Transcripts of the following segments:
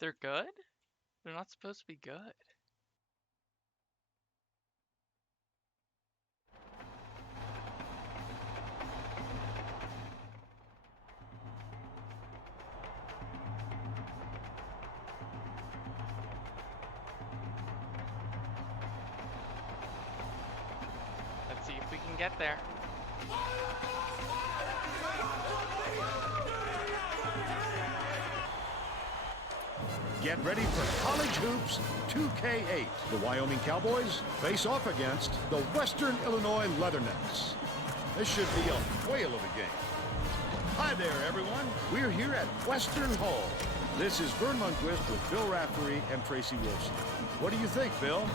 They're good? They're not supposed to be good. Let's see if we can get there. Get ready for College Hoops 2K8. The Wyoming Cowboys face off against the Western Illinois Leathernecks. This should be a whale of a game. Hi there, everyone. We're here at Western Hall. This is Vern Lundquist with Bill Raftery and Tracy Wilson. What do you think, Bill?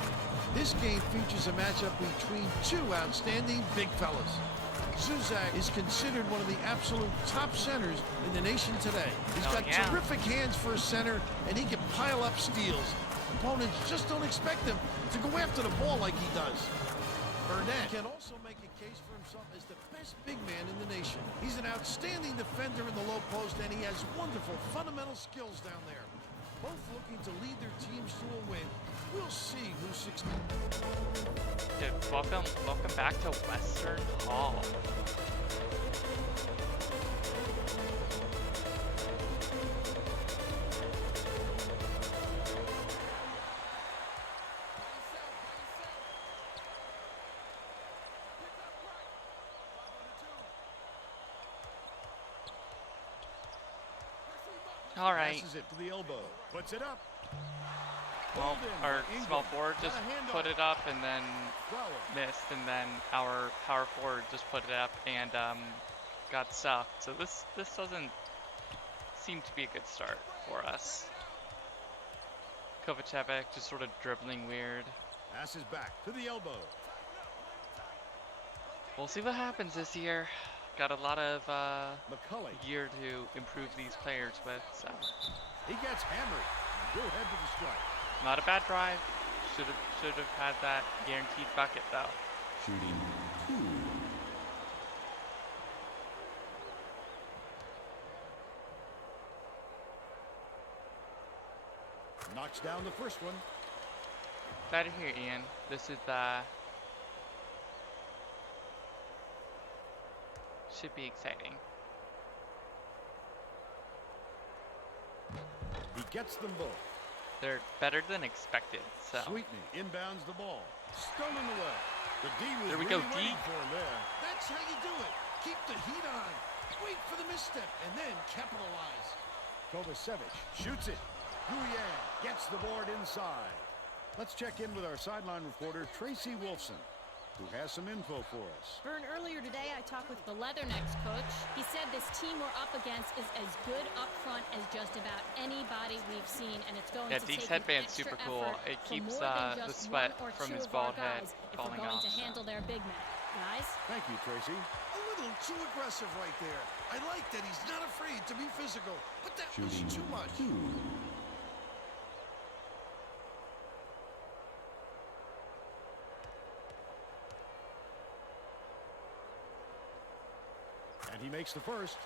This game features a matchup between two outstanding big fellas. Zuzak is considered one of the absolute top centers in the nation today. He's got terrific hands for a center, and he can pile up steals. Opponents just don't expect him to go after the ball like he does. Burnett can also make a case for himself as the best big man in the nation. He's an outstanding defender in the low post, and he has wonderful fundamental skills down there. Both looking to lead their teams to a win. We'll see who's 16. Dude, welcome back to Western Hall. All right. Passes it to the elbow. Puts it up. Well, our small forward just put it up and then missed, and then our power forward just put it up and got stuffed. So this doesn't seem to be a good start for us. Kovacevic just sort of dribbling weird. Passes back to the elbow. We'll see what happens this year. Got a lot of McCully. year to improve these players with, so. He gets hammered. Go ahead to the strike. Not a bad drive. Should have had that guaranteed bucket though. Shooting 2. Knocks down the first one. Glad to hear, Ian. This is should be exciting. He gets them both. They're better than expected, so. Sweetney inbounds the ball. Stolen away. The D was There we really go, D. waiting for him there. That's how you do it. Keep the heat on. Wait for the misstep, and then capitalize. Kovacevic shoots it. Guyan gets the board inside. Let's check in with our sideline reporter, Tracy Wilson, who has some info for us. Vern, earlier today I talked with the Leathernecks coach. He said this team we're up against is as good up front as just about anybody we've seen, and it's going to Deke's take headband's an extra super cool. effort It from keeps more than the just sweat one or from two his of our bald head guys if falling we're going off. to handle their big men. Guys? Thank you, Tracy. A little too aggressive right there. I like that he's not afraid to be physical, but that was too much. 2. And he makes the first.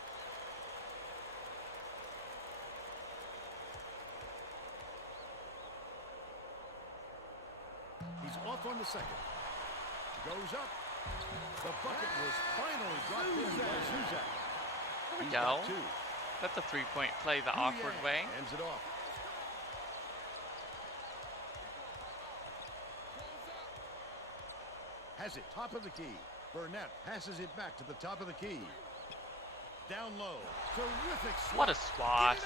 He's off on the second. Goes up. The bucket was finally dropped in by Zuzak. There we go. That's a three-point play the awkward way. Ends it off. Has it top of the key. Burnett passes it back to the top of the key. Down low. Terrific swat. What a swash.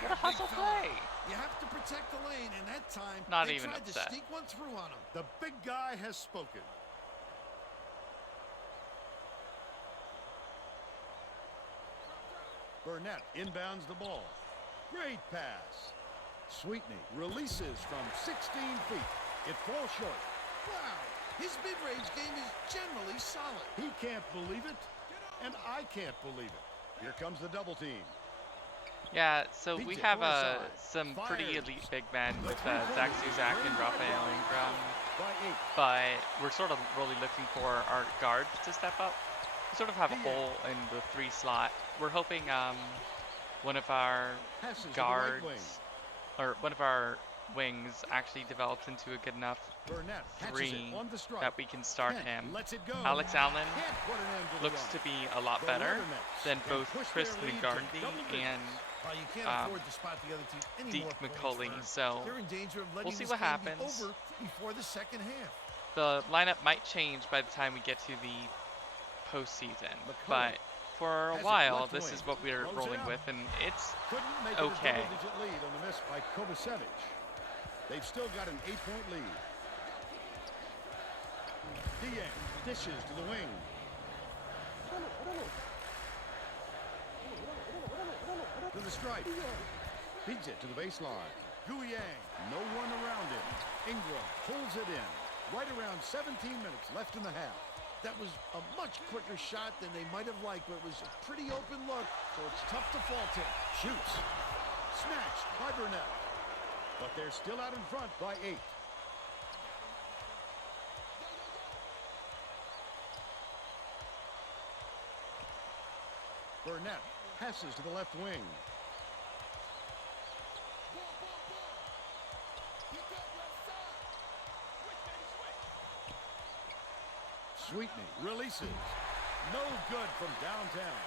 What a hustle play. You have to protect the lane, and that time Not they even tried upset. to sneak one through on him. The big guy has spoken. Burnett inbounds the ball. Great pass. Sweetney releases from 16 feet. It falls short. Wow, his mid-range game is generally solid. He can't believe it, and I can't believe it. Here comes the double team. Yeah, so we have some Fires. pretty elite big men with Zac Zuzak and Raphael Ingram, By 8. but we're sort of really looking for our guards to step up. We sort of have a hole in the 3 slot. We're hoping one of our Passes to the right wing. guards or one of our wings actually develops into a good enough Burnett catches three it on the strike. that we can start Kent him. lets it go. Alex Allen Can't put an end to the looks run. to be a lot The better Leathernecks than can both push Chris their lead to Ngarndi double digits. and Well, you can't afford to spot the other team any Deke more points, McCully. Vern. So They're in danger of letting we'll see this what game be happens. over before the second half. The lineup might change by the time we get to the postseason, but for a has it while, left this wing. is what we're Throws it rolling out. with, and it's Couldn't make okay. it a double-digit lead on the miss by Kovacevic. They've still got an 8-point lead. Dieng dishes to the wing. To the stripe. Feeds it to the baseline. Guiyang, no one around him. Ingram pulls it in. Right around 17 minutes left in the half. That was a much quicker shot than they might have liked, but it was a pretty open look, so it's tough to fault him. Shoots. Snatched by Burnett. But they're still out in front by 8. Burnett passes to the left wing. Sweetney releases. No good from downtown.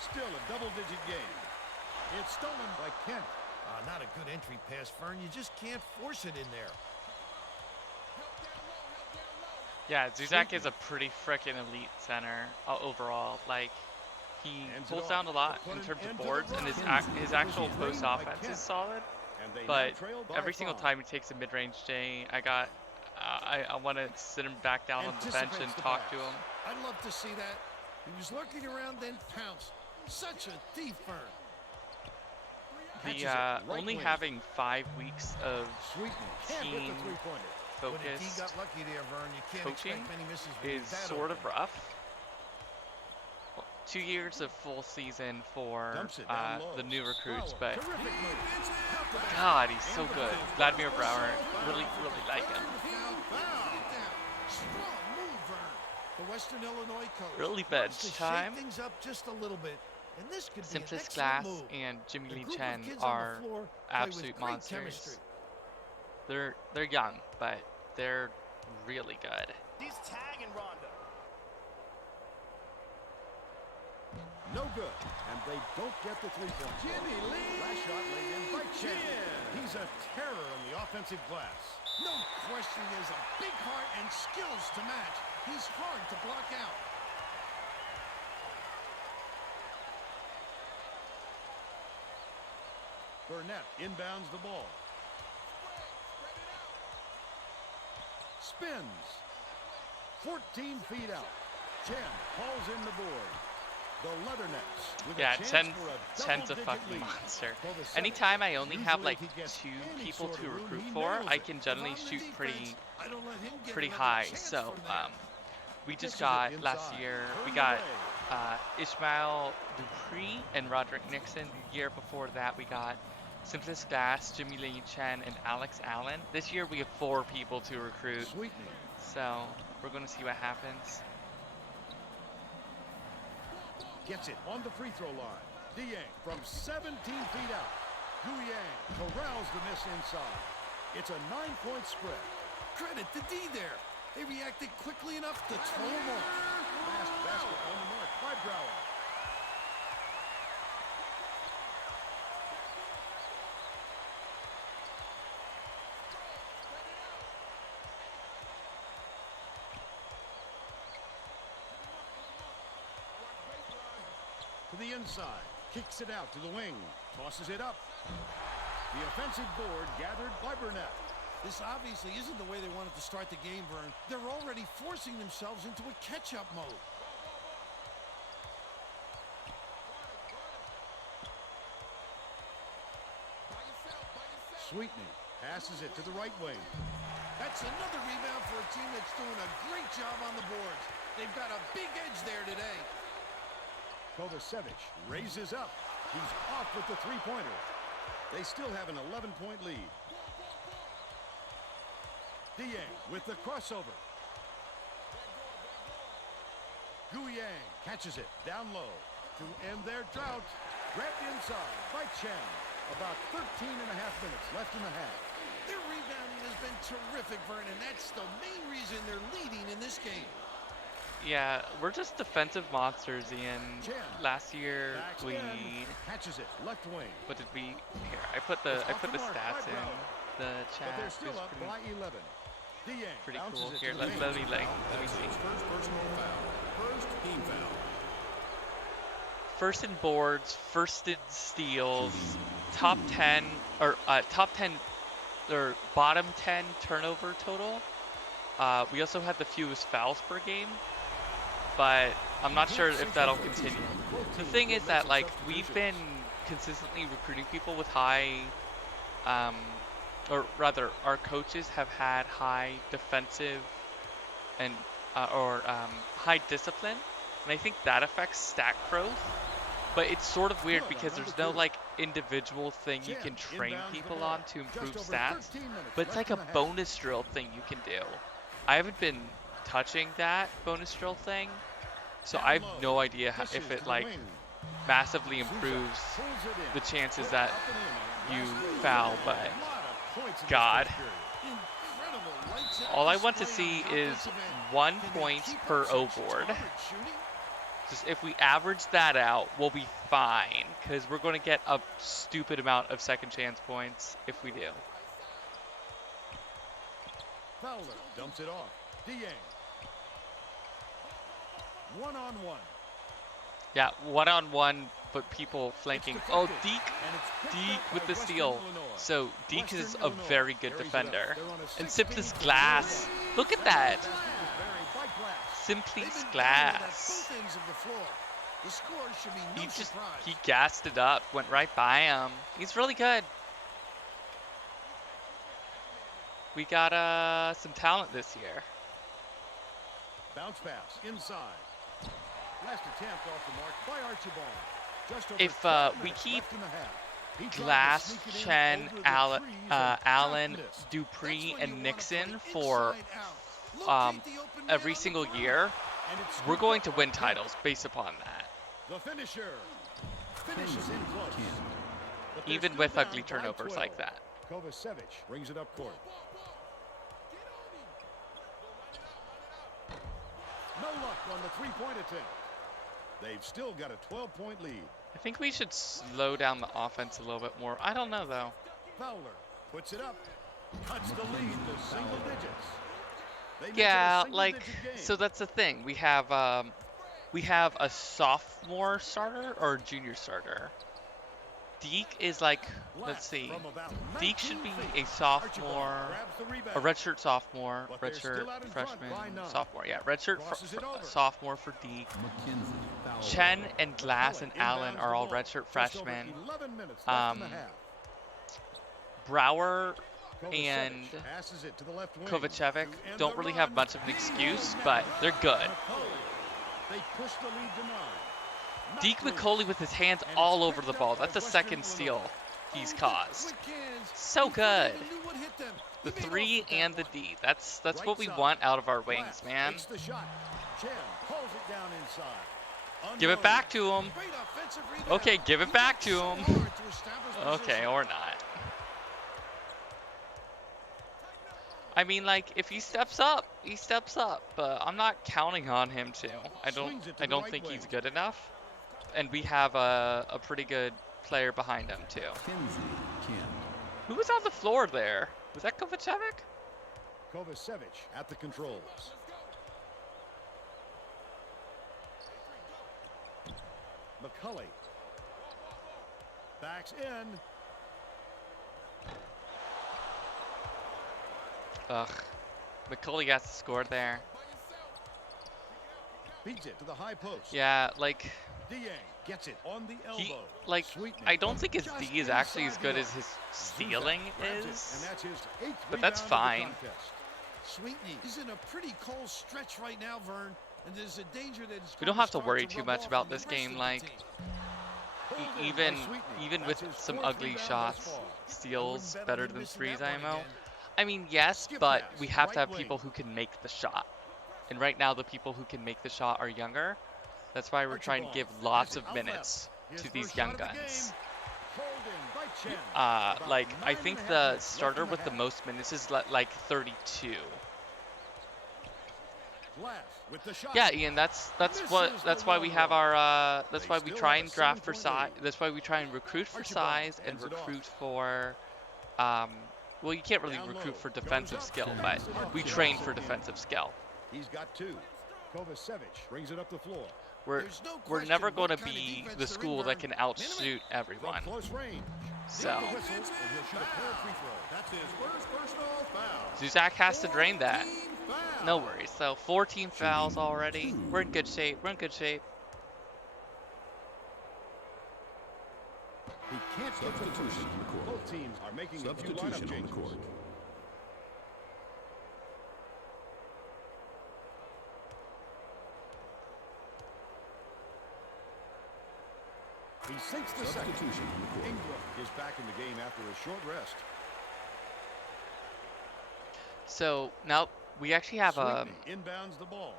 Still a double-digit game. It's stolen by Kent. Not a good entry pass, Fern. You just can't force it in there. Yeah, Zuzak is a pretty frickin' elite center overall. Like, he pulls down a lot in terms of boards, and his actual post offense is solid. But every single time he takes a mid-range day, I want to sit him back down on the bench and talk to him. I'd love to see that. He was lurking around, then pounced. Such a thief, Fern. The only having 5 weeks of team focused coaching is sort of rough. 2 years of full season for the new recruits, but God, he's so good. Vladimir Brower, really like him. The Western Illinois coach Really bench time. things up just a little bit. And this could be an Simplice excellent Glass move. and Jimmy The Lee group of Chen kids on the are floor play absolute with great monsters. chemistry. They're young, but they're really good. He's tagging Rondo. No good. And they don't get the three-point. Jimmy Lee. Last shot laid in by Chen. He's a terror on the offensive glass. No question, he has a big heart and skills to match. He's hard to block out. Burnett inbounds the ball. Spins. 14 feet out. Chen hauls in the board. The Leathernecks with a chance for a Chen's a double-digit fucking lead. monster. Kovacevic. Anytime I only have Usually like if he gets 2 any people sort to of room, recruit he for, nails I it. can generally On the shoot defense, I don't let him get pretty another high. chance So for that. we just Dishes it got inside. last year we Turned got away. Ishmael Dupree and Roderick Nixon. The year before that we got Simplice Glass, Jimmy Lee Chen, and Alex Allen. This year we have 4 people to recruit, Sweetney. so we're going to see what happens. Gets it on the free throw line. Dieng from 17 feet out. Guiyang corrals the miss inside. It's a 9-point spread. Credit to D there. They reacted quickly enough to throw him off. Last basket on the mark by Brower. To the inside. Kicks it out to the wing. Tosses it up. The offensive board gathered by Burnett. This obviously isn't the way they wanted to start the game, Vern. They're already forcing themselves into a catch-up mode. Sweetney passes it to the right wing. That's another rebound for a team that's doing a great job on the boards. They've got a big edge there today. Kovacevic raises up. He's off with the three-pointer. They still have an 11-point lead. Dieng with the crossover. Guiyang catches it down low to end their drought. Grabbed inside by Chen. About 13 and a half minutes left in the half. Their rebounding has been terrific, Vern, and that's the main reason they're leading in this game. Yeah, we're just defensive monsters, Ian. Last year we catches it left wing. what did we here? I put the stats in the chat. But they're still up by 11. Pretty cool. Here, let me see. First personal foul. First team foul. First in boards, first in steals, top 10 or bottom 10 turnover total. We also had the fewest fouls per game, but I'm not sure if that'll continue. The thing is that like we've been consistently recruiting people with high, or rather, our coaches have had high defensive and high discipline, and I think that affects stat growth. But it's sort of weird because there's no like individual thing you can train people on to improve stats, but it's like a bonus drill thing you can do. I haven't been touching that bonus drill thing, so I have no idea if it like massively improves the chances that you foul, but God. All I want to see is 1 point per O board. Just if we average that out, we'll be fine, because we're going to get a stupid amount of second chance points if we do. Fowler dumps it off. Dieng. One-on-one. Yeah, one-on-one, but people flanking. Oh, Deke with the steal. So Deke is a very good defender. And Simplice Glass. Look at that. Simplice Glass. He gassed it up, went right by him. He's really good. We got some talent this year. Bounce pass inside. Last attempt off the mark by Archibald. Just over If we keep Glass, Chen, Allen, Dupree, and Nixon for every single year, we're going to win titles based upon that. The finisher finishes in close. Even with ugly turnovers like that. Kovacevic brings it up court. No luck on the three-point attempt. They've still got a 12-point lead. I think we should slow down the offense a little bit more. I don't know though. Fowler puts it up. Cuts the lead to single digits. Yeah, like, so that's the thing. We have a sophomore starter or junior starter. Deke is like, let's see. Deke should be a sophomore, a redshirt sophomore, redshirt freshman, sophomore. Yeah, redshirt sophomore for Deke. Chen and Glass and Allen are all redshirt freshmen. Brower and Kovacevic don't really have much of an excuse, but they're good. Deke McCully with his hands all over the ball. That's a second steal he's caused. So good. The 3 and the D. That's what we want out of our wings, man. Give it back to him. Okay, give it back to him. Okay, or not. I mean, like, if he steps up, he steps up. But I'm not counting on him to. I don't think he's good enough. And we have a pretty good player behind him too. Who was on the floor there? Was that Kovacevic? Kovacevic at the controls. McCully backs in. Ugh, McCully got the score there. Beats it to the high post. Yeah, like. Dieng gets it on the elbow. I don't think his D is actually as good as his stealing is, but that's fine. Sweetney is in a pretty cold stretch right now, Vern, and there's a danger that we don't have to worry too much about this game. Like, even with some ugly shots, steals better than threes IMO. I mean, yes, but we have to have people who can make the shot. And right now, the people who can make the shot are younger. That's why we're trying to give lots of minutes to these young guns. Chen. like I think the starter with the most minutes is like 32. Glass with the shot. Yeah, Ian, that's why we have our that's why we try and draft for size. That's why we try and recruit for size and recruit for well, you can't really recruit for defensive skill, but we train for defensive skill. He's got 2. Kovacevic brings it up the floor. We're never going to be the school that can outshoot everyone. From close range. So The whistle, and he'll shoot a pair of free throws. That's his first personal foul. Zuzak has to drain that. 14 fouls. No worries. So 14 fouls already. We're in good shape. We're in good shape. He can't substitution on the court. Both teams are making a few lineup changes. He sinks the second. Ingram is back in the game after a short rest. So now we actually have a. Inbounds the ball.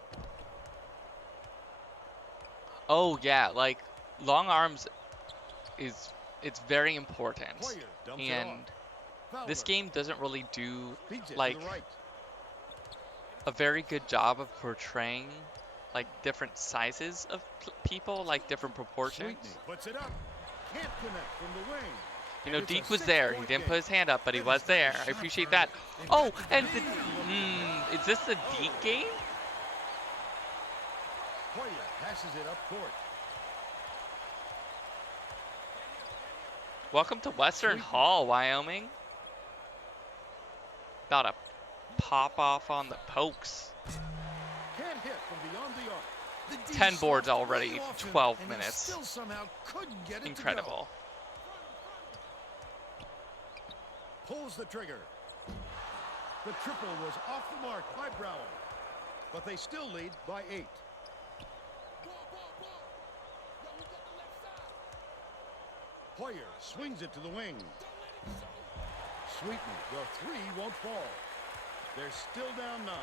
Oh yeah, like long arms it's very important, Hoyer dumps it and off. this Fowler game doesn't really do feeds it to like the right. a very good job of portraying like different sizes of people, like different proportions. Sweetney puts it up. Can't connect from the wing. You know, It's a Deke was there. He 6-point didn't game. put his hand up, but he was there. I appreciate that. Oh, and the, is this the Deke game? Hoyer passes it up court. Welcome to Western Hall, Wyoming. About to pop off on the pokes. Can't hit from beyond the arc. The D 10 boards shot already, way off him, 12 and he minutes. still somehow couldn't get it Incredible. To go. Pulls the trigger. The triple was off the mark by Brower, but they still lead by 8. Hoyer swings it to the wing. Sweetney, the 3 won't fall. They're still down 9.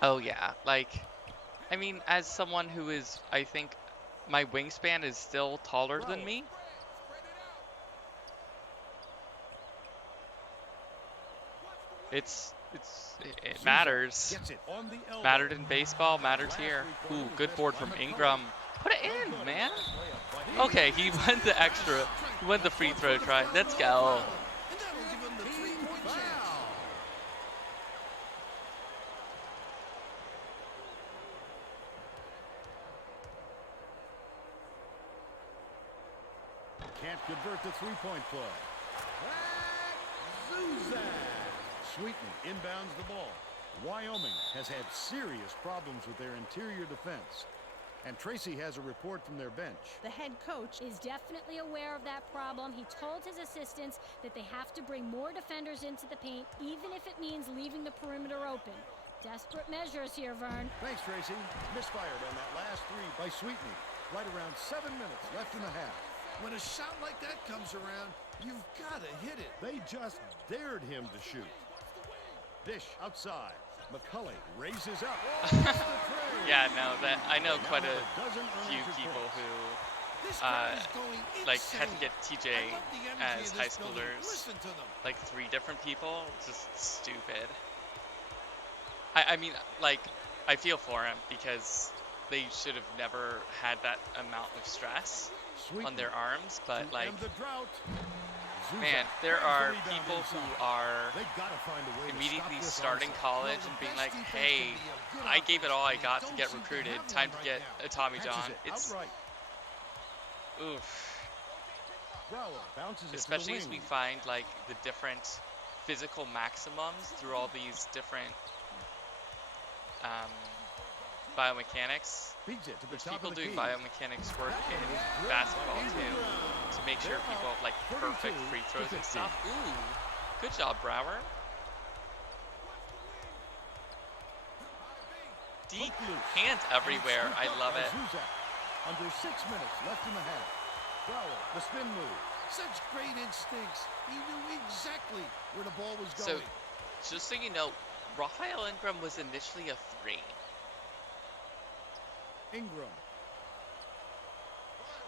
Oh yeah, like, I mean, as someone who is, I think, my wingspan is still taller than me. It matters. Gets it on the elbow. Mattered in baseball, matters here. Ooh, good board from Ingram. Put it in, man. Okay, he went the extra. He went the free throw try. Let's go. And that'll give him the 3-point chance. Can't convert the 3-point play. Zac Zuzak. Sweetney inbounds the ball. Wyoming has had serious problems with their interior defense. And Tracy has a report from their bench. The head coach is definitely aware of that problem. He told his assistants that they have to bring more defenders into the paint, even if it means leaving the perimeter open. Desperate measures here, Vern. Thanks, Tracy. Misfired on that last 3 by Sweetney. Right around 7 minutes left in the half. When a shot like that comes around, you've got to hit it. They just dared him to shoot. Dish outside. McCully raises up. Yeah, no, that I know quite a few people who This crowd is going like had to insane. get TJ I love the energy as of high this building. schoolers, Listen to them. like 3 different people. Just stupid. I mean, like, I feel for him because they should have never had that amount of stress on their arms, but like, man, there are people who are immediately starting college and being like, hey, I gave it all I got to get recruited. Time to get a Tommy John. It's oof. Especially as we find like the different physical maximums through all these different biomechanics. There's people doing biomechanics work in basketball too, to make sure people have like perfect free throws and stuff. Ooh, good job, Brower. Deep hands everywhere. I love it. Under 6 minutes left in the half. Brower, the spin move. Such great instincts. He knew exactly where the ball was going. So, just so you know, Raphael Ingram was initially a 3. Ingram.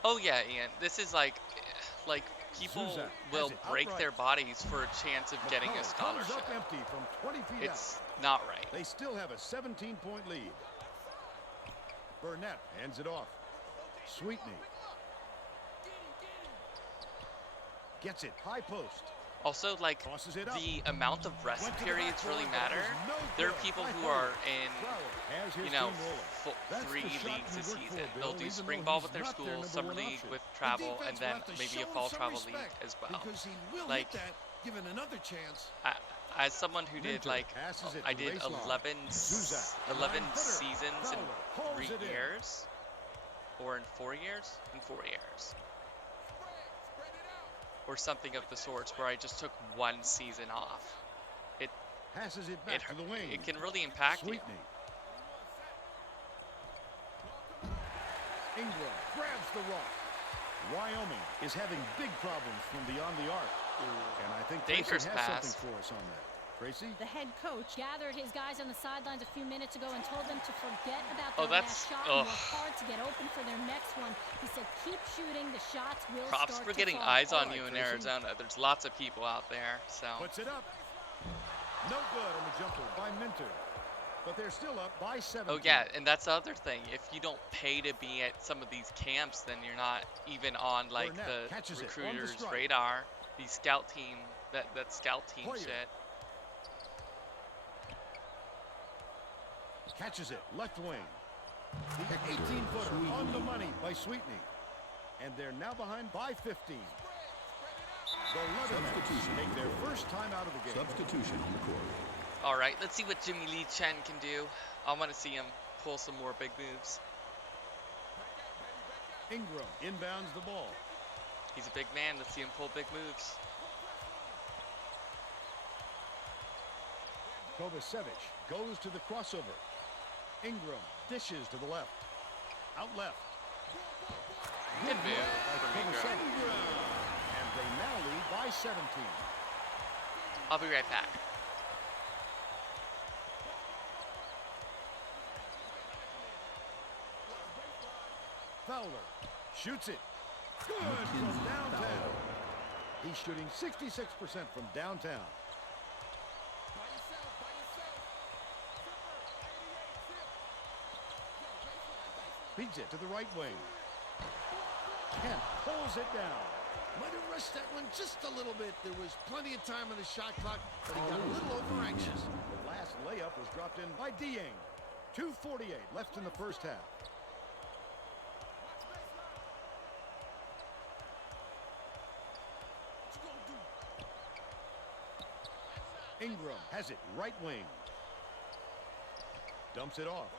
Oh yeah, Ian. This is like people Zuzak will has it break outright. their bodies for a chance of getting a McCully comes scholarship. up empty from 20 feet It's not right. out. They still have a 17-point lead. Burnett hands it off. Sweetney gets it high post. Also, like, Tosses it up. the amount of rest Went to the periods backboard, really but it matter. was no There are good. people High who forward. are in, Brower has his you know, team rolling. That's 3 the shot leagues you this work season. for, They'll Bill, do even spring though ball he's with their not their school, number summer one league option. with The travel, defense and then will have to maybe show a him fall some travel respect, league as well. because he will Like, hit that given another chance. as someone who did Minter like, passes it I to the did baseline. 11 Zuzak, the 11 nine-footer. seasons in Fowler hauls 3 it in. years, or in 4 years, or something of the sorts, where I just took 1 season off. Passes it back to the wing. It can really impact you. Sweetney. Ingram grabs the rock. Wyoming is having big problems from beyond the arc. And I think Tracy Dangerous has pass. something for us on that. Tracy? The head coach gathered his guys on the sidelines a few minutes ago and told them to forget about Oh, their that's- last shot ugh. and work hard to get open for their next one. He said, keep shooting, the shots will Props start for to getting fall. eyes on All right, you in Tracy. Arizona. There's lots of people out there, so. Puts it up. No good on the jumper by Minter. But they're still up by 17. Oh yeah, and that's the other thing. If you don't pay to be at some of these camps, then you're not even on like Burnett the catches it on the recruiter's strike. radar. The scout team, that scout team Hoyer. shit. Catches it left wing. The 18-footer on the money by Sweetney. And they're now behind by 15. The Leathernecks make their first time out of the game. Substitution on the court. All right, let's see what Jimmy Lee Chen can do. I want to see him pull some more big moves. Ingram inbounds the ball. He's a big man. Let's see him pull big moves. Kovacevic goes to the crossover. Ingram dishes to the left. Out left. Good move by from Ingram. Kovacevic. And they now lead by 17. I'll be right back. Fowler shoots it. Good from downtown. He's shooting 66% from downtown. Feeds it to the right wing. Kent pulls it down. Might have rushed that one just a little bit. There was plenty of time on the shot clock, but he got a little over anxious. The last layup was dropped in by Dieng. 2:48 left in the first half. Ingram has it right wing. Dumps it off.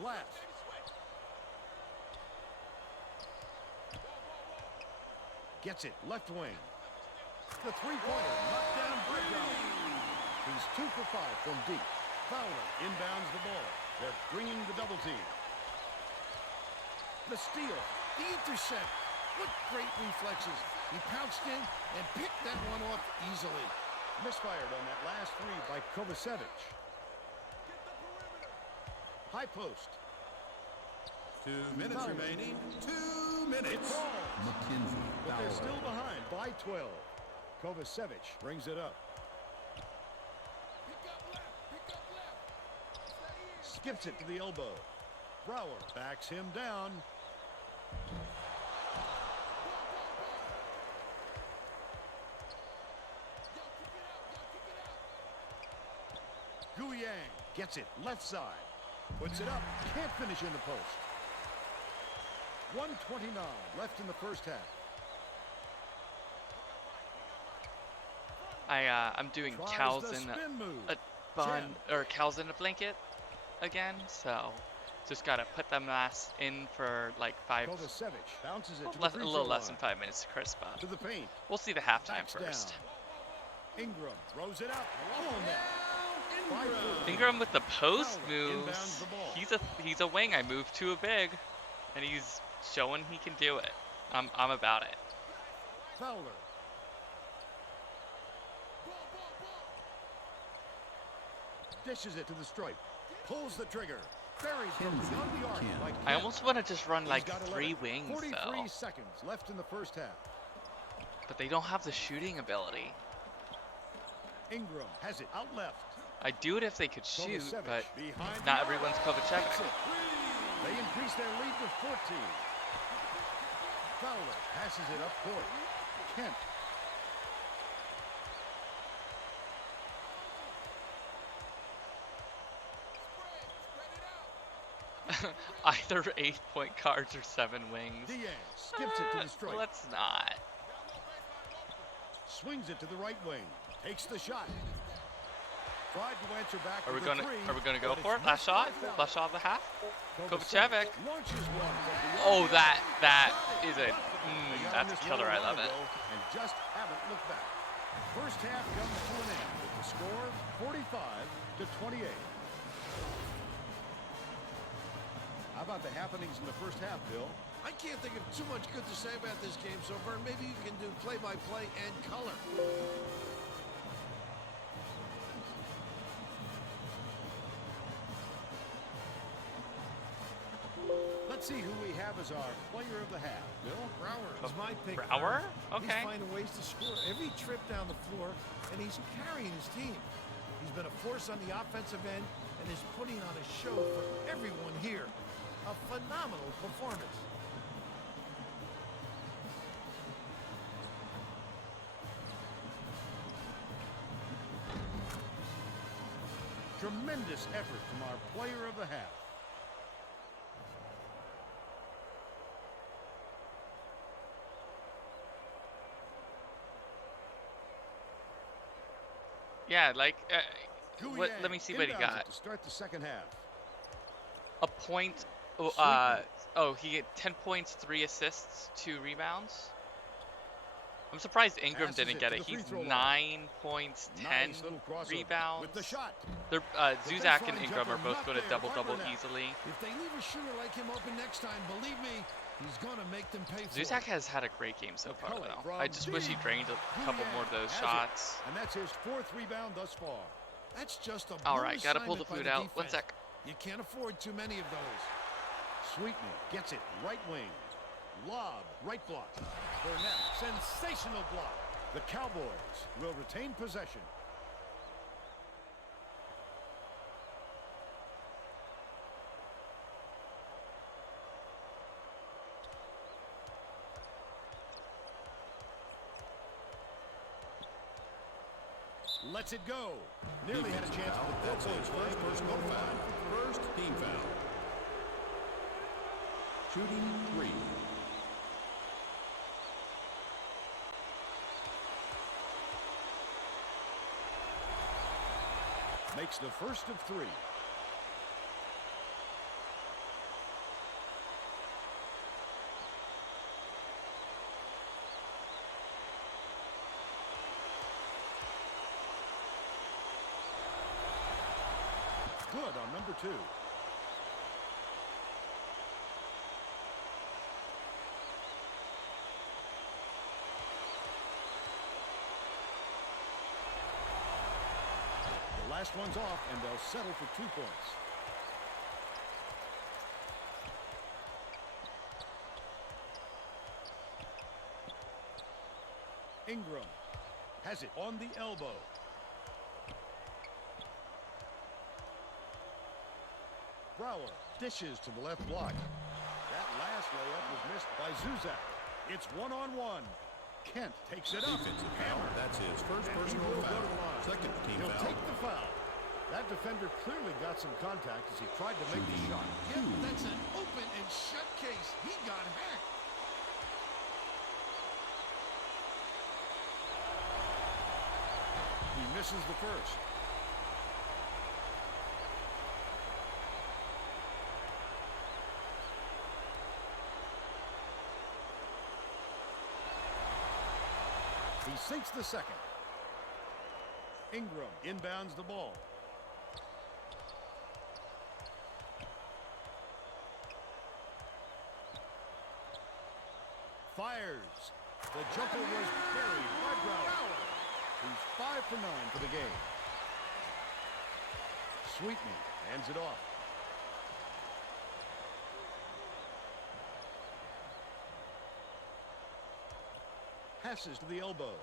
Glass. Gets it left wing. The three-pointer knocked down by Brower. He's 2 for 5 from deep. Fowler inbounds the ball. They're bringing the double team. The steal. The intercept. What great reflexes. He pounced in and picked that one off easily. Misfired on that last three by Kovacevic. High post. 2 minutes Fowler. remaining. 2 minutes. McKenzie. But they're Fowler. still behind by 12. Kovacevic brings it up. Skips it to the elbow. Brower backs him down. Guyang gets it left side. Puts it up. Can't finish in the post. 1:29 left in the first half. I'm doing Tries cows the in spin move. a bun, Chen. or cows in a blanket again, so just gotta put them last in for like Kovacevic bounces it to the a free little throw less line. than 5 minutes to crisp up. To the paint. We'll see the halftime Backs first. down. Ingram throws it up. All net. 5-4. Ingram with the post Fowler inbounds moves. the ball. He's a wing. I moved to a big, and he's showing he can do it. I'm about it. Fowler. Dishes it to the stripe. Pulls the trigger. Buried from beyond the arc by I Kent. almost want to just run He's like got 3 11. wings 43 though, seconds left in the first half. but they don't have the shooting ability. Ingram has it out left. I'd do it if they could shoot, Kovacevic but behind not the everyone's arc. Kovacevic. Hits it. They increase their lead to 14. Fowler passes it up court. Kent. Either 8-point guards or 7 wings. Diaz skips it to the stripe. Let's not. Swings it to the right wing. Takes the shot. Tried to answer back Are we with gonna a three, go but for it's it? Last missed shot? by Fowler. Last shot of the half? Kovacevic Kovacevic. launches one from beyond Oh, the that arc. is a They got on that's a this killer. roll I love while it. ago And just haven't looked back. First half comes to an end with the score 45-28. How about the happenings in the first half, Bill? I can't think of too much good to say about this game so far. Maybe you can do play-by-play and color. Let's see who we have as our player of the half. Bill? Brower is my pick. Brower? He's Okay. finding ways to score every trip down the floor, and he's carrying his team. He's been a force on the offensive end and is putting on a show for everyone here. A phenomenal performance. Tremendous effort from our player of the half. Yeah, like Gouillet let me see what he inbounds got. it to start the second half. A point. He get 10 points, 3 assists, 2 rebounds. I'm surprised Ingram Passes didn't it get to it. the free He's throw line. 9 points, 10 Nice little crossover rebounds. with the shot. They're, Zuzak and Ingram are both good at double-double Right now. easily. If they leave a shooter like him open next time, believe me, he's going to make them pay for Zuzak it. has had a great game so far, McCully though. from I just wish he deep. drained a couple more of those Has it. shots. And that's his 4th rebound thus far. That's just a All right, gotta pull the assignment food by out. defense. 1 sec. You can't afford too many of those. Sweetney gets it right wing. Lob, right block. Burnett, sensational block. The Cowboys will retain possession. Lets it go. Nearly had a chance for the That's his first personal foul. First team foul. Shooting 3. Makes the first of 3. Good on number 2. The last one's off, and they'll settle for 2 points. Ingram has it on the elbow. Brower dishes to the left block. That last layup was missed by Zuzak. It's 1-on-1. Kent takes it up. Defensive foul. That's his first And he personal will go foul. to the line. Second team He'll foul. take the foul. That defender clearly got some contact as he tried to make the shot. Yep, that's an open and shut case. He got hacked. He misses the first. He sinks the second. Ingram inbounds the ball. Fires. The jumper was buried by Brower, who's 5 for 9 for the game. Sweetney hands it off. passes to the elbow.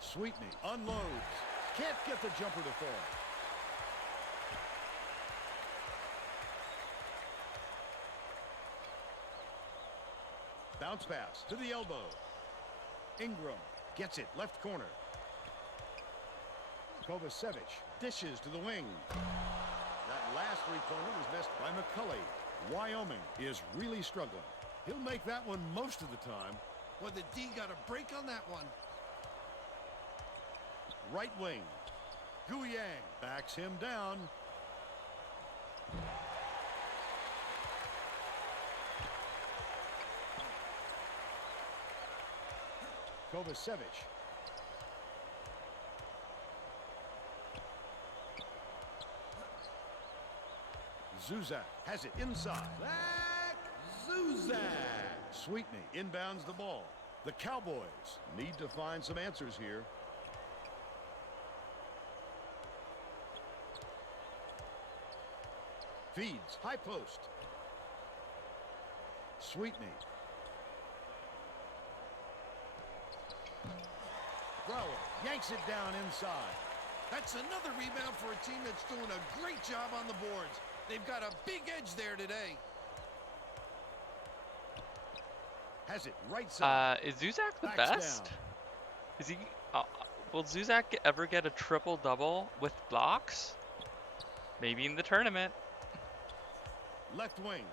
Sweetney unloads. Can't get the jumper to fall. Bounce pass to the elbow. Ingram gets it left corner. Kovacevic dishes to the wing. That last three-pointer was missed by McCully. Wyoming is really struggling. He'll make that one most of the time. Well, the D got a break on that one. Right wing. Guyang backs him down. Kovacevic. Zuzak has it inside. Zac Zuzak. Sweetney inbounds the ball. The Cowboys need to find some answers here. Feeds high post. Sweetney. Brower yanks it down inside. That's another rebound for a team that's doing a great job on the boards. They've got a big edge there today. Has it right side. Is Zuzak the Backs best? down. Is he? Will Zuzak ever get a triple-double with blocks? Maybe in the tournament. Left wing.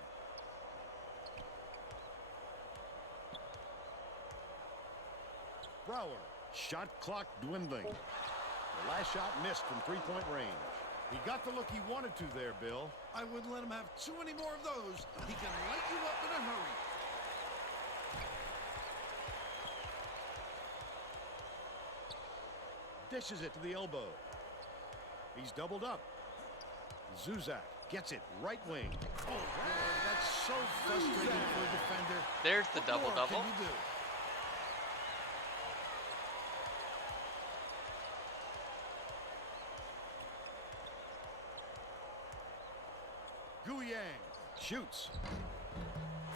Brower. Shot clock dwindling. The last shot missed from three-point range. He got the look he wanted to there, Bill. I wouldn't let him have too many more of those. He can light you up in a hurry. Dishes it to the elbow. He's doubled up. Zuzak gets it right wing. Oh, boy, that's so frustrating for a defender. There's the What more double-double. can you do? Guyang shoots.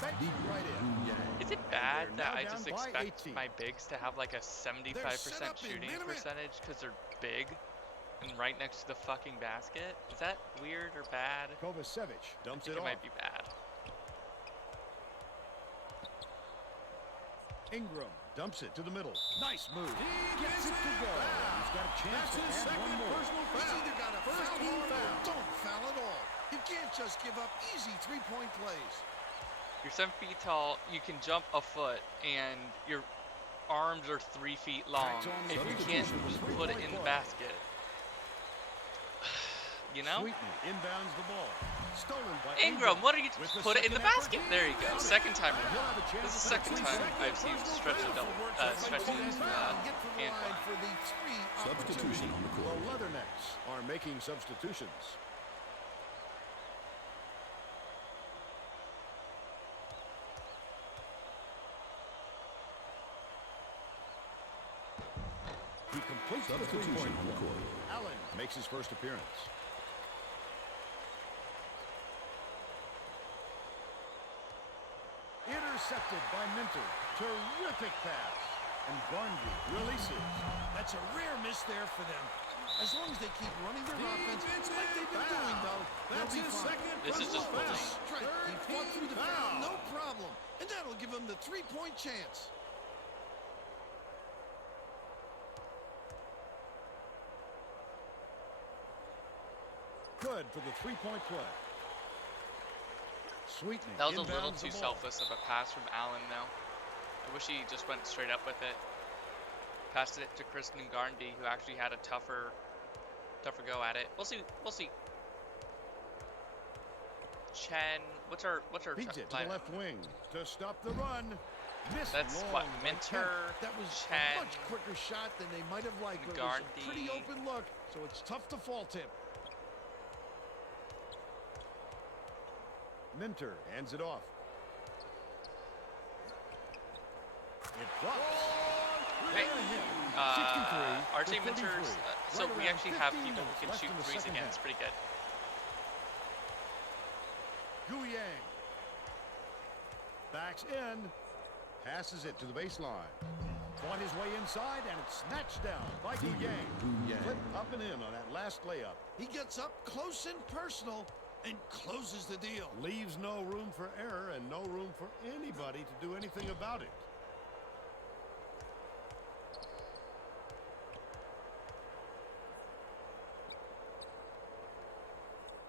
Banks right in. Is it bad They're that now I down just by expect 18. my bigs to have like a 75% set up in shooting minute. percentage because they're big and right next to the fucking basket? Is that weird or bad? Kovacevic I dumps think it it off. might be bad. Ingram dumps it to the middle. Nice move. He Gets gets it to it. go. Wow. He's got a chance That's to his add second one more. personal foul. He's either got a First foul team or foul. don't foul at all. You can't just give up easy three-point plays. You're 7 feet tall, you can jump a foot, and your arms are 3 feet long. If you can't put it in the basket, you know? Sweetney inbounds the ball. Stolen by Ingram, what are you? With the Put it in the second effort, basket. There you go. Second time. He'll have a chance This is the to second time I've seen stretch a double, stretch Get to the and line one. for the three Substitution on the The court. Leathernecks are making substitutions. He completes the Substitution three-point on the play. court. Allen makes his first appearance. Intercepted by Minter. Terrific pass. And Ngarndi releases. That's a rare miss there for them. As long as they keep running their offense like they've been doing, though, That's they'll be his fine. second This is just personal bullying. foul. Straight. He fought through the Foul. foul, no problem. And that'll give him the three-point chance. Good for the three-point play. Sweetney That was a little inbounds the too ball. selfless of a pass from Allen, though. I wish he just went straight up with it. Passed it to Chris Ngarndi, who actually had a tougher go at it. We'll see. We'll see. Chen, what's our Feeds it to the lineup? left wing to stop the run. Missed That's long what by Minter, That was Chen, a much quicker shot than they might have liked, but it was a pretty Ngarndi. open look, so it's tough to fault him. Minter hands it off. It drops. Hey, RJ 63 Minter's, for so right we around actually have 15 people who minutes can left shoot in the threes second again. half. It's pretty good. Guyang backs in. Passes it to the baseline. On his way inside, and it's snatched down by Yang. Flip up and in on that last layup. He gets up close and personal and closes the deal. Leaves no room for error and no room for anybody to do anything about it.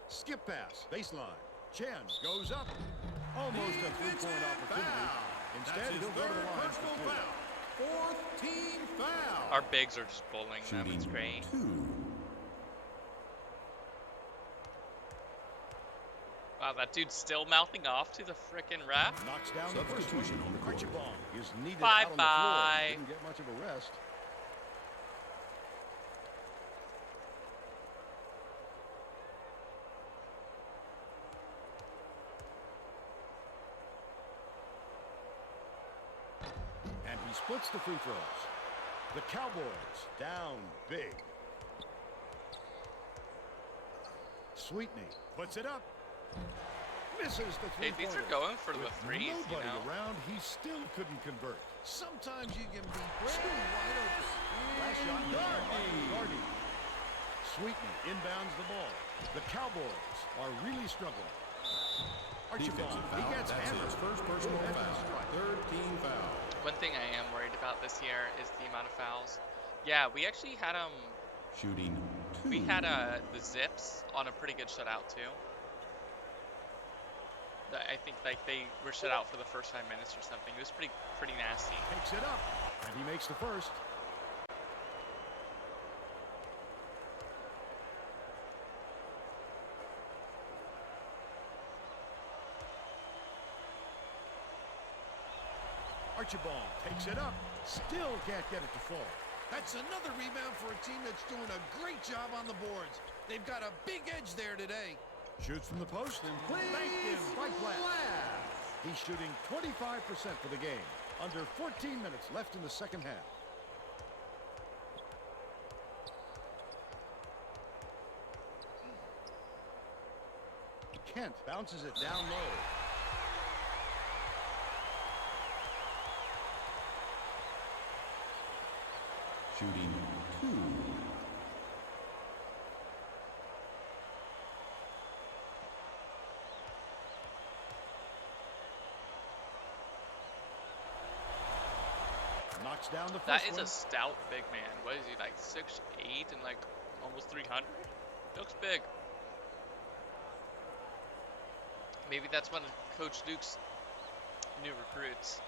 Skip pass, baseline. Chen goes up. Almost a three-point opportunity. Instead, he'll go to the line for three. Fourth team foul. Our bigs are just bullying them. It's great. Wow, that dude's still mouthing off to the frickin' ref. Knocks down the first one. Archibald is needed Bye out on the bye. floor. Didn't get much of a rest. And he splits the free throws. The Cowboys down big. Sweetney puts it up. Misses the Hey, three-pointer. these are going for the With threes, you nobody know. around, he still couldn't convert. Sometimes you can be too wide open. Last shot, Ngarndi. Sweetney inbounds the ball. The Cowboys are really struggling. Archibald, Defensive he foul. gets That's hammered. his first personal That's a foul. strike. Third team foul. One thing I am worried about this year is the amount of fouls. Yeah, we actually had Shooting two. we had the Zips on a pretty good shutout too. I think like they were shut out for the first 5 minutes or something. It was pretty nasty. Takes it up, and he makes the first. Archibald takes it up. Still can't get it to fall. That's another rebound for a team that's doing a great job on the boards. They've got a big edge there today. Shoots from the post and banked in by Glass. He's shooting 25% for the game. Under 14 minutes left in the second half. Kent bounces it down low. Shooting two. Knocks down the first That is one. a stout big man. What is he, like 6'8" and like almost 300? Looks big. Maybe that's one of Coach Duke's new recruits.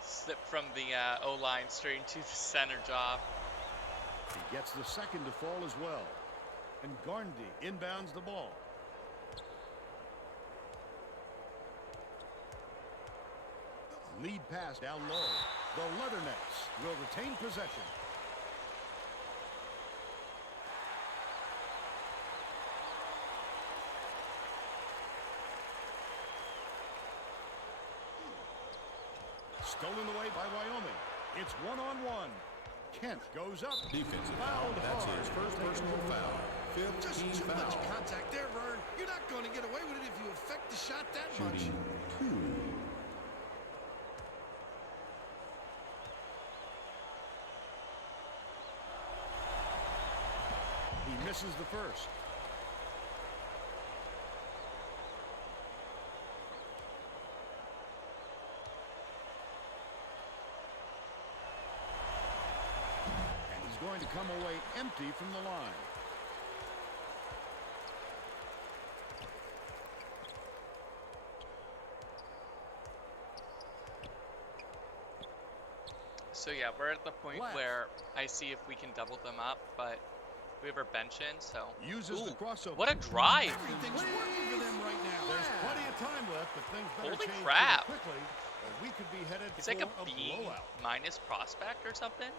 Slipped from the O-line straight into the center job. He gets the second to fall as well. And Ngarndi inbounds the ball. Lead pass down low. The Leathernecks will retain possession. Stolen away by Wyoming. It's one-on-one. Kent goes up. Defensive Fouled foul. That's hard. his first personal foul. Fifth Just team too much foul. contact there, Vern. You're not going to get away with it if you affect the shot that much. Shooting two. He misses the first. And he's going to come away empty from the line. So yeah, we're at the point Glass. where I see if we can double them up, but we have our bench in, so. Uses the Ooh, crossover. what a drive! Everything's working for them right now. There's plenty of time left, but things better Holy change crap. pretty quickly, or we could be headed He's for like a a B blowout. minus prospect or something.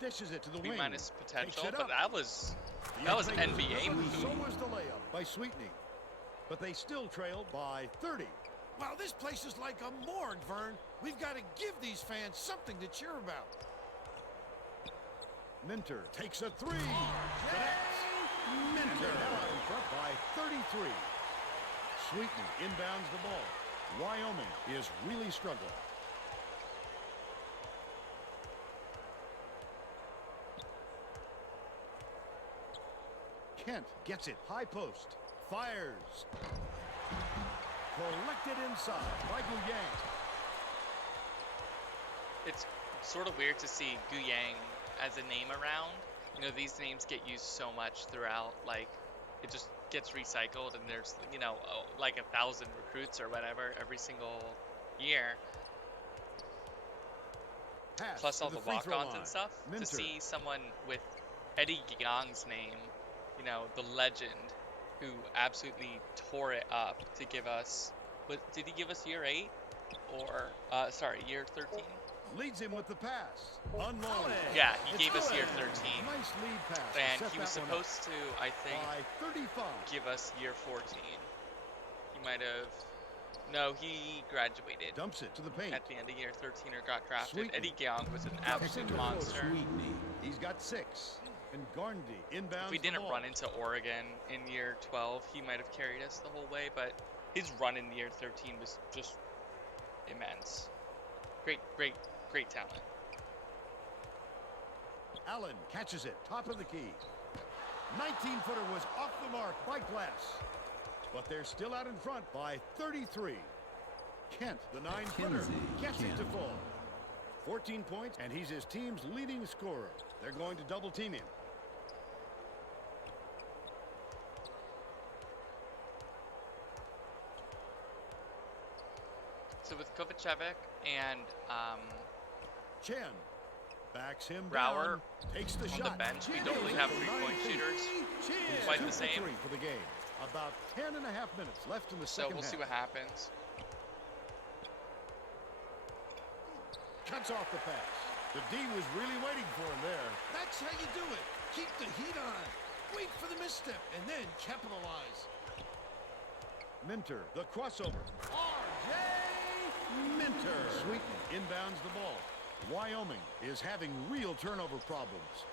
Dishes it to the B wing. minus potential, Takes it but up. that was The was Lakers NBA recover, movie. So was the layup by Sweetney. But they still trail by 30. Wow, this place is like a morgue, Vern. We've got to give these fans something to cheer about. Minter takes a three. Minter now out in front by 33. Sweetney inbounds the ball. Wyoming is really struggling. Kent gets it. High post. Fires. Collected inside by Guyang. It's sort of weird to see Guyang as a name around. You know, these names get used so much throughout, like, it just gets recycled, and there's, you know, like 1,000 recruits or whatever every single year. Pass Plus to all the free throw walk-ons line. and stuff. Minter. To see someone with Eddie Guyang's name, you know, the legend, who absolutely tore it up to give us, did he give us year 8? Or, sorry, year 13? Leads him with the pass. Unloaded. Yeah, he It's gave us good. year 13. Nice lead pass. to And set he was that one up supposed to, I think, by 35. give us year 14. He might have, no, he graduated Dumps it to the paint. at the end of year 13 or got drafted. Sweetney. Eddie Guyang was an Dumps absolute into the monster. Sweetney. He's got 6. And Ngarndi inbounds If we the didn't ball. run into Oregon in year 12, he might have carried us the whole way, but his run in year 13 was just immense. Great, great, great talent. Allen catches it. Top of the key. 19-footer was off the mark by Glass. But they're still out in front by 33. Kent, the 9-footer, Kinsey gets it Kent. to fall. 14 points, and he's his team's leading scorer. They're going to double team him. So with Kovacevic and Chen backs him Brower down. Takes the on shot. the bench, we Chen don't really hits have it from 3-point 9 feet. shooters Chen quite the shoots same. 3 for the game. About 10 and a half minutes left in the So second we'll see half. what happens. Cuts off the pass. The D was really waiting for him there. That's how you do it. Keep the heat on. Wait for the misstep and then capitalize. Minter, the crossover. R.J. Minter. Sweetney inbounds the ball. Wyoming is having real turnover problems.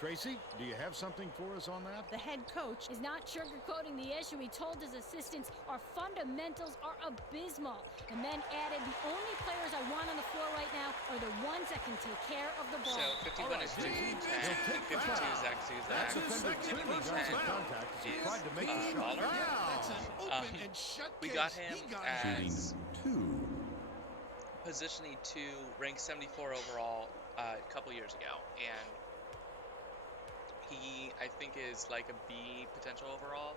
Tracy, do you have something for us on that? The head coach is not sugarcoating the issue. He told his assistants our fundamentals are abysmal, and then added, the only players I want on the floor right now are the ones that can take care of the ball. So 51 is Lee Chen, He'll take the 52 foul. Zac Zuzak. That's his Defender second clearly got personal some foul. contact as he Is, tried to make the shot. Waller. That's an open and shut We case. got him He got at it. Shooting 2. positioning 2, ranked 74 overall a couple years ago, and he, I think, is like a B potential overall.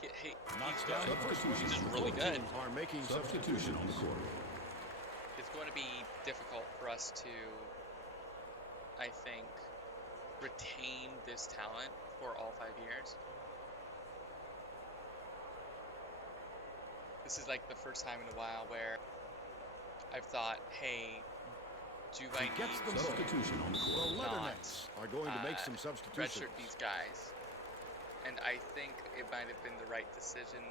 He's Knocks down the first one. He's just really Both good. teams are making Substitution on the court. It's going to be difficult for us to, I think, retain this talent for all 5 years. This is like the first time in a while where I've thought, hey, do I He gets need the to Substitution on the The court. Leathernecks are going to make some substitutions. redshirt these guys? And I think it might have been the right decision.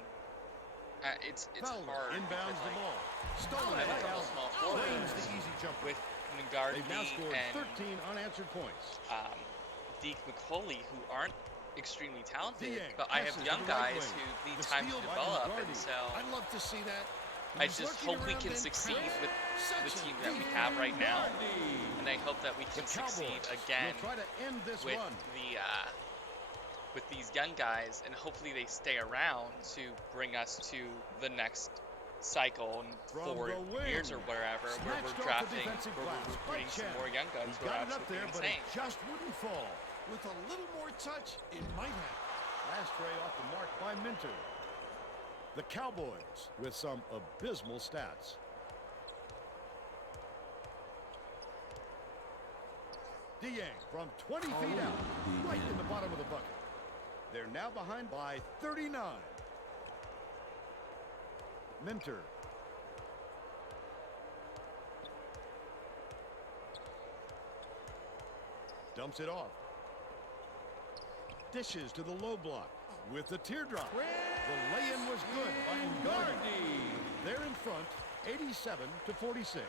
It's Fowler hard inbounds because, the ball. Stolen I have a by couple Allen. small Claims forwards the easy jumper. with Ngarndi They've now scored and 13 unanswered points. Deke McCully, who aren't extremely talented, Dieng but I have passes young to the right guys wing. who need The time to steal by develop, and Ngarndi. so I'd love to see that. I He's just looking hope we around can and succeed with such the a team that we deep have right now, Ngarndi. and I hope that we The can succeed Cowboys again will try to end this with run. with these young guys, and hopefully they stay around to bring us to the next cycle in From 4 the wing. year or wherever, where Snatched we're off the drafting, defensive where glass we're by recruiting some Chen. more young guns He's who are got it up absolutely there, but insane. it just wouldn't fall. With a little more touch, it might have. Last ray off the mark by Minter. The Cowboys with some abysmal stats. Dieng from 20 feet out, right in the bottom of the bucket. They're now behind by 39. Minter. Dumps it off. Dishes to the low block with the teardrop. The lay-in was good by Ngarndi. They're in front, 87-46.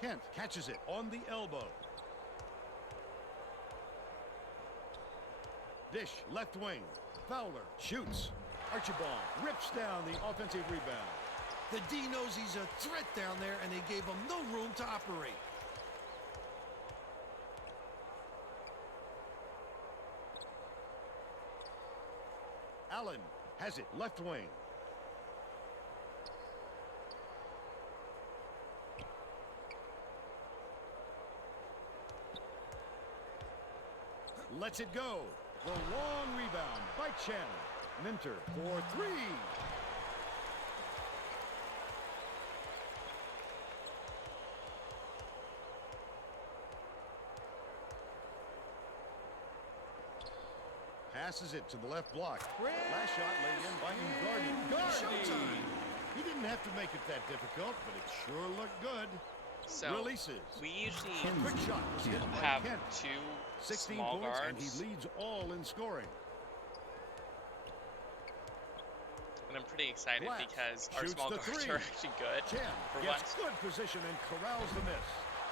Kent catches it on the elbow. Dish left wing. Fowler shoots. Archibald rips down the offensive rebound. The D knows he's a threat down there, and they gave him no room to operate. Allen has it left wing. Lets it go. The long rebound by Chen. Minter for three. Passes it to the left block. Last shot laid in by Ngarndi. Showtime. He didn't have to make it that difficult, but it sure looked good. So Releases. we usually Quick shot was hit by have Kent. 2 16 small points, guards, and he leads all in scoring. and I'm pretty excited Glass because our shoots small the guards three. are actually good Chen for gets once. good position and corrals the miss.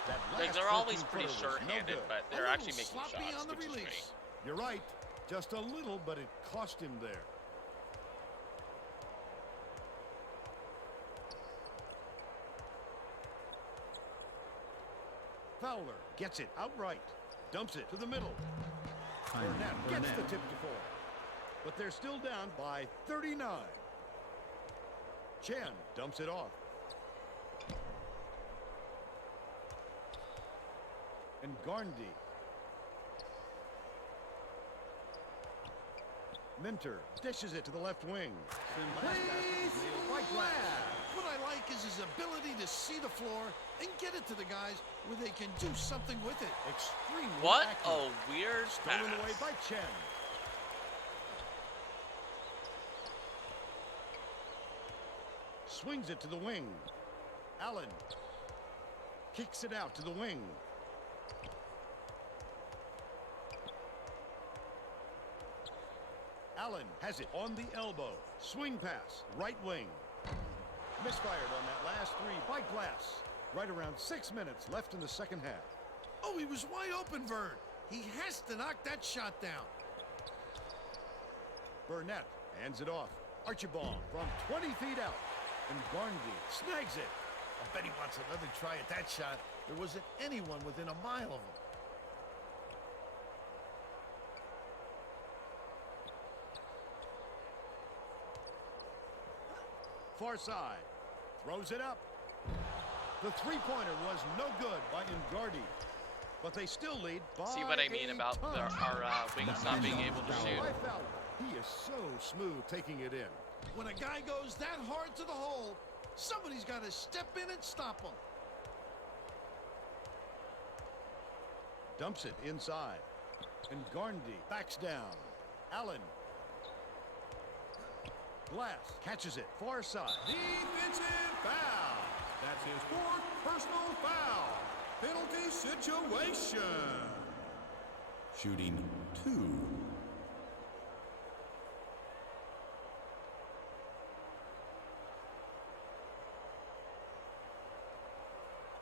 That Like last they're always 14-footer pretty was short-handed, no good. but A they're little actually making sloppy shots, on the which is release. great. You're right. Just a little, but it cost him there. Fowler gets it outright. Dumps it to the middle. Burnett gets the tip to 4. But they're still down by 39. Chen dumps it off. And Ngarndi. Minter dishes it to the left wing. Simplice Glass. What I like is his ability to see the floor and get it to the guys where they can do something with it. Extremely What accurate. a weird Stolen away pass. by Chen. Swings it to the wing. Allen kicks it out to the wing. Allen has it on the elbow. Swing pass, right wing. Misfired on that last 3 by Glass. Right around 6 minutes left in the second half. Oh, he was wide open, Vern. He has to knock that shot down. Burnett hands it off. Archibald from 20 feet out. And Ngarndi snags it. I bet he wants another try at that shot. There wasn't anyone within a mile of him. Far side. Throws it up. The three-pointer was no good by Ngarndi. But they still lead by See what I mean about our wings not being able to shoot? He is so smooth taking it in. When a guy goes that hard to the hole, somebody's got to step in and stop him. Dumps it inside. And Ngarndi backs down. Allen. Glass catches it. Far side. Defensive foul. That's his 4th personal foul. Penalty situation. Shooting 2.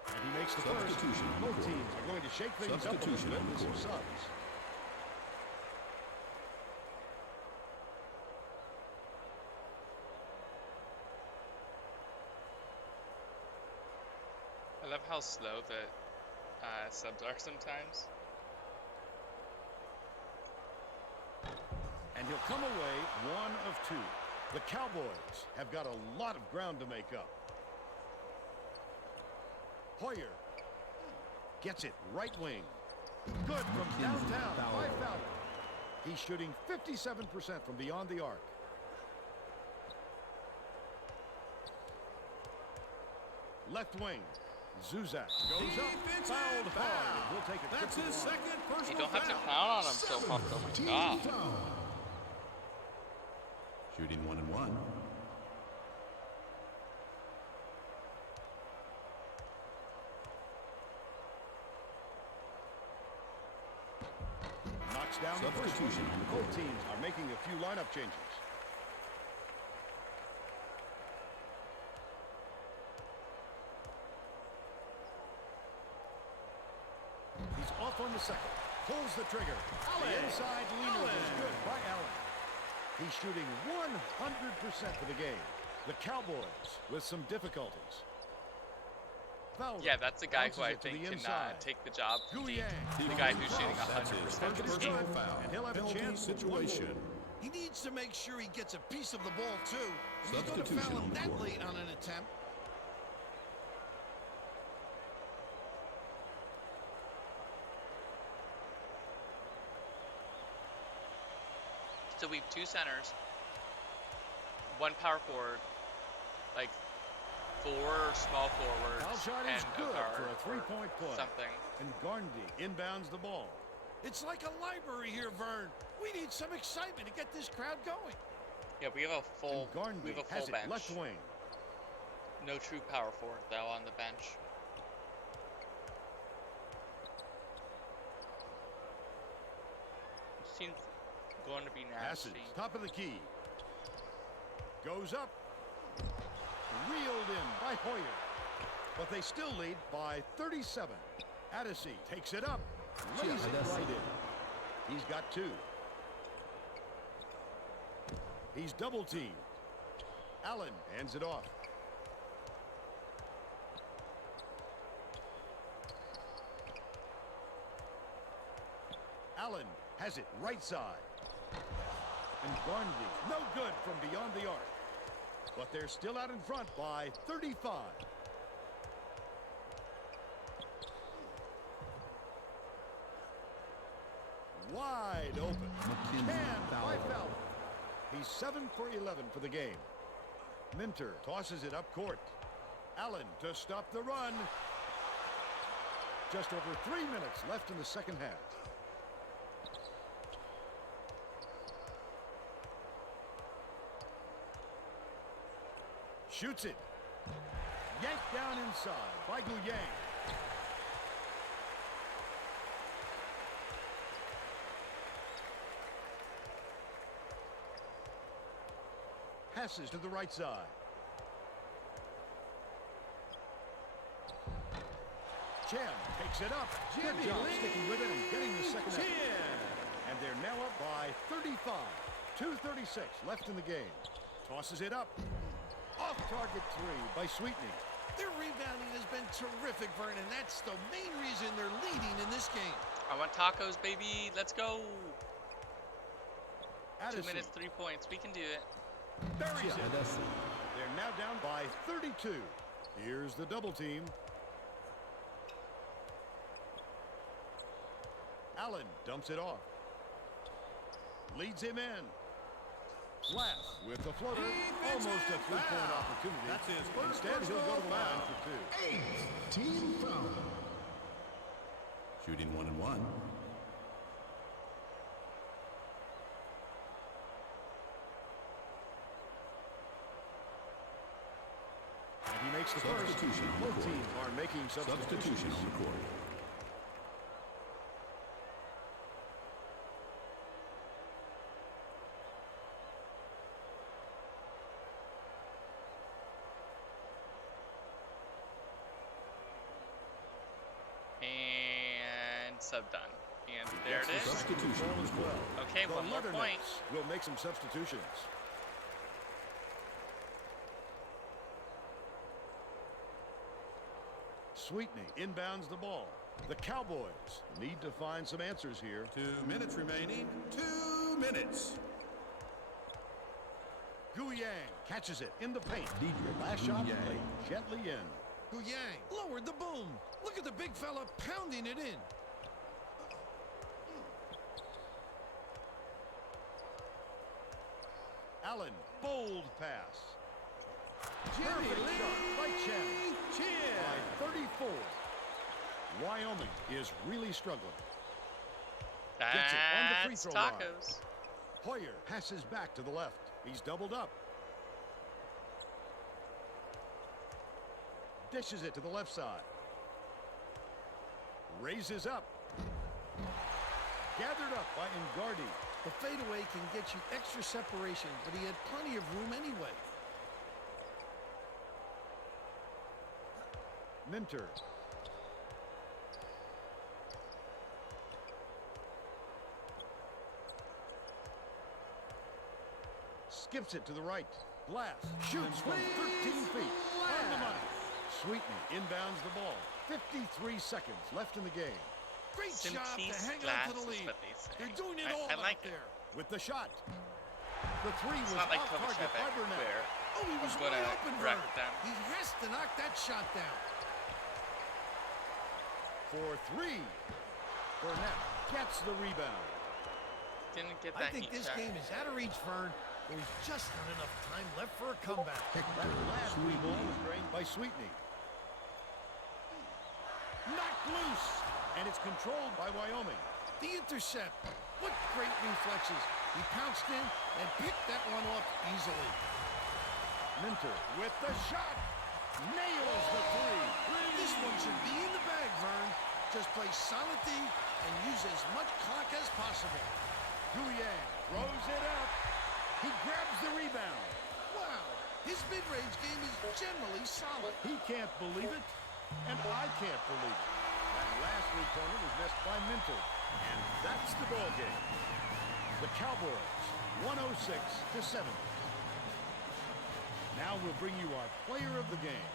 And he makes the first. Substitution on the Both court. teams are going to shake things up a little Substitution bit on the with some court. subs. I love how slow the subs are sometimes. And he'll come away 1 of 2. The Cowboys have got a lot of ground to make up. Hoyer gets it right wing. Good from downtown by Fowler. He's shooting 57% from beyond the arc. Left wing. Zuzak goes up, Defensive fouled hard. foul. We'll take it. That's his 2nd personal You don't have to foul. count on him so far. Oh my god. Shooting 1 and 1. Knocks down the first one. Substitution on the Both court. teams are making a few lineup changes. He's off on the second. Pulls the trigger. The inside leaner was good by Allen. He's shooting 100% for the game. The Cowboys with some difficulties. Fowler Yeah, that's the guy who I bounces it to think the can inside. take the job from deep. Guyang. The guy who's shooting That's his 100% first of his personal game. foul. And he'll have a Penalty chance for one situation. more. He needs to make sure he gets a piece of the ball, too. If he's going to Substitution foul on him the that court. late on an attempt. So we have 2 centers, 1 power forward, like 4 small forwards, Foul shot is and good a guard for a or three-point play. something. And Ngarndi inbounds the ball. It's like a library here, Vern. We need some excitement to get this crowd going. Yeah, we have a full, And Ngarndi we have a has full it bench. left wing. No true power forward though on the bench. Seems going to be Passes, nasty. top of the key. Goes up. Reeled in by Hoyer. But they still lead by 37. Addisey takes it up. Lays it right in. He's got 2. He's double teamed. Allen hands it off. Allen has it right side. And Ngarndi, no good from beyond the arc. But they're still out in front by 35. Wide open. Canned by Fowler. He's 7 for 11 for the game. Minter tosses it up court. Allen to stop the run. Just over 3 minutes left in the second half. Shoots it. Yanked down inside by Guyang. Passes to the right side. Chen takes it up. Good job sticking with it and getting the second effort. And they're now up by 35. 2:36 left in the game. Tosses it up. Off target 3 by Sweetney. Their rebounding has been terrific, Vern, and that's the main reason they're leading in this game. I want tacos, baby. Let's go. 2 Addisey minutes, 3 points. We can do it. buries it. They're now down by 32. Here's the double team. Allen dumps it off. Leads him in. Glass with the floater. Almost a three-point opportunity. That's his first Instead, he'll go to the personal line foul. for 2. Team foul. Shooting 1 and 1. And he makes the first. Substitution on the Both court. teams are making substitutions. Substitution on the court. And sub done. And there it is. Substitution on As the court. well. Okay, The one more point. Leathernecks will make some substitutions. Sweetney inbounds the ball. The Cowboys need to find some answers here. 2 minutes remaining. 2 minutes. Guyang catches it in the paint. Dedrick Last shot Guyang. played gently in. Guyang lowered the boom. Look at the big fella pounding it in. Allen, bold pass. Jimmy Perfect shot by Chen. Lee Chen. By 34. Wyoming is really struggling. Gets it on the free That's throw line. tacos. Hoyer passes back to the left. He's doubled up. Dishes it to the left side. Raises up. Gathered up by Ngarndi. The fadeaway can get you extra separation, but he had plenty of room anyway. Minter. skips it to the right. Glass shoots from 13 feet. On the money. Sweetney inbounds the ball. 53 seconds left in the game. Great job to Simplice hang on Glass to the is lead. what they say. They're doing it all I like out there. With the shot. The three It's was not like off target by Kovacevic Burnett. where Oh, he was I'm gonna wide open, correct Vern. them. He has to knock that shot down. For three. Burnett gets the rebound. Didn't get I that think heat this check. game is out of reach, Vern. There's just not enough time left for a comeback. That last free ball was drained by Sweetney. Knocked loose. And it's controlled by Wyoming. The intercept. What great reflexes. He pounced in and picked that one off easily. Minter with the shot. Nails the three. This one should be in the bag, Vern. Just play solid D and use as much clock as possible. Guyang throws it up. He grabs the rebound. Wow, his mid-range game is generally solid. He can't believe it, and I can't believe it. That last three-pointer was missed by Minter, and that's the ball game. The Cowboys, 106-70. Now we'll bring you our player of the game.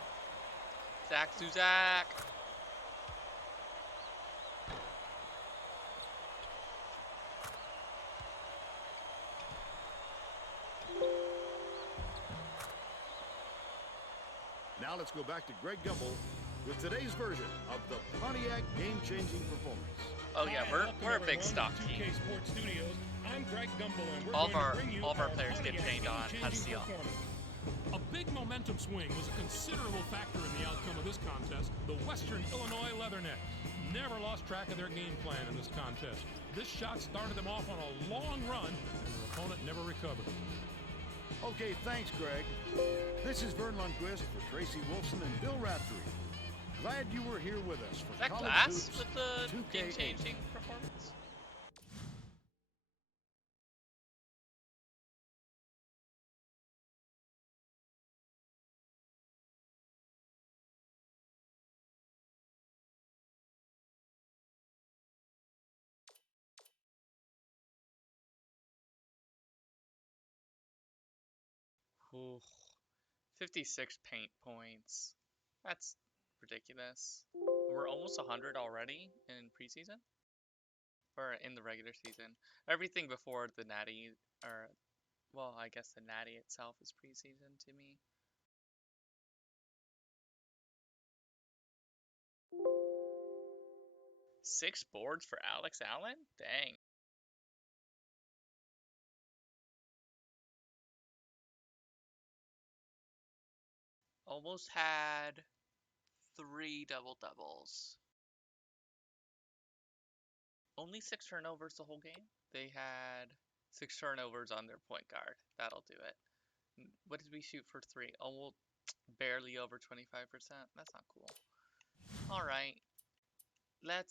Zac Zuzak. Now let's go back to Greg Gumbel with today's version of the Pontiac game-changing performance. Oh yeah, we're a big stock team. 2K Sports Studios. I'm Greg Gumbel, and we're All going to bring you of our our players get Pontiac trained on how to game-changing seal. performance. A big momentum swing was a considerable factor in the outcome of this contest. The Western Illinois Leathernecks never lost track of their game plan in this contest. This shot started them off on a long run, and their opponent never recovered. Okay, thanks, Greg. This is Vern Lundquist for Tracy Wolfson and Bill Raftery. Glad you were here with us for Is that College Glass Hoops with the 2K8. game-changing performance? Ooh, 56 paint points. That's ridiculous. We're almost 100 already in preseason? Or in the regular season. Everything before the Natty, or, well, I guess the Natty itself is preseason to me. Six boards for Alex Allen? Dang. Almost had 3 double-doubles. Only 6 turnovers the whole game. They had 6 turnovers on their point guard. That'll do it. What did we shoot for 3? Oh, well, barely over 25%. That's not cool. Alright. Let's